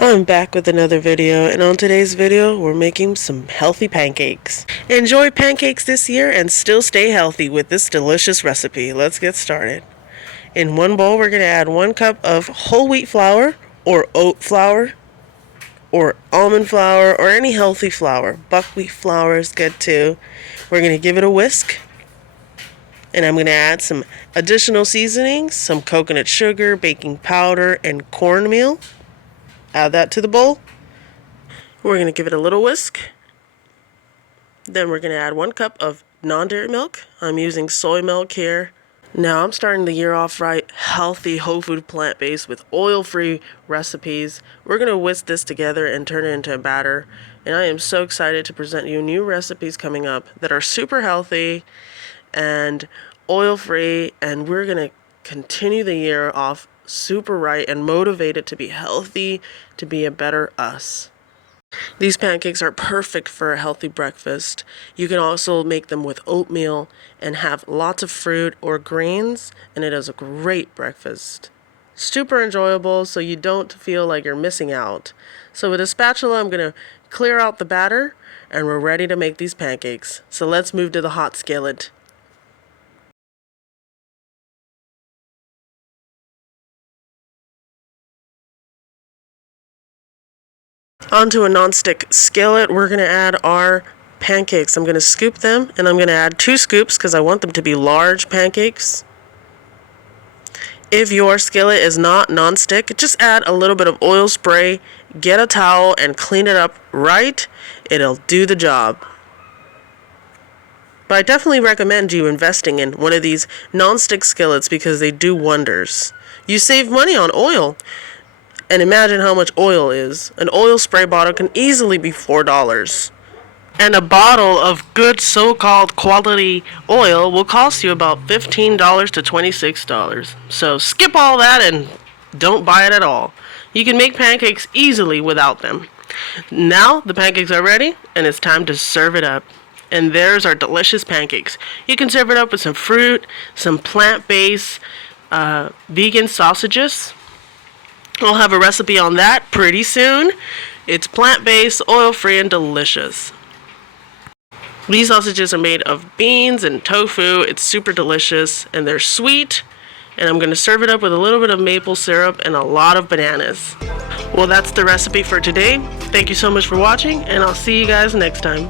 I'm back with another video, and on today's video we're making some healthy pancakes. Enjoy pancakes this year and still stay healthy with this delicious recipe. Let's get started. In one bowl we're going to add 1 cup of whole wheat flour or oat flour or almond flour or any healthy flour. Buckwheat flour is good too. We're going to give it a whisk, and I'm going to add some additional seasonings, some coconut sugar, baking powder, and cornmeal. Add that to the bowl. We're going to give it a little whisk. Then we're going to add 1 cup of non-dairy milk. I'm using soy milk here. Now I'm starting the year off right, healthy, whole food, plant-based with oil-free recipes. We're going to whisk this together and turn it into a batter. And I am so excited to present you new recipes coming up that are super healthy and oil-free. And we're going to continue the year off super right and motivated to be healthy, to be a better us. These pancakes are perfect for a healthy breakfast. You can also make them with oatmeal and have lots of fruit or greens, and it is a great breakfast. Super enjoyable, so you don't feel like you're missing out. So with a spatula, I'm going to clear out the batter, and we're ready to make these pancakes. So let's move to the hot skillet. Onto a non-stick skillet, we're going to add our pancakes. I'm going to scoop them, and I'm going to add 2 scoops because I want them to be large pancakes. If your skillet is not non-stick, just add a little bit of oil spray, get a towel, and clean it up right. It'll do the job. But I definitely recommend you investing in one of these non-stick skillets because they do wonders. You save money on oil. And imagine how much oil is. An oil spray bottle can easily be $4. And a bottle of good so-called quality oil will cost you about $15 to $26. So skip all that and don't buy it at all. You can make pancakes easily without them. Now the pancakes are ready, and it's time to serve it up. And there's our delicious pancakes. You can serve it up with some fruit, some plant-based vegan sausages. I'll have a recipe on that pretty soon. It's plant-based, oil-free, and delicious. These sausages are made of beans and tofu. It's super delicious, and they're sweet. And I'm going to serve it up with a little bit of maple syrup and a lot of bananas. Well, that's the recipe for today. Thank you so much for watching, and I'll see you guys next time.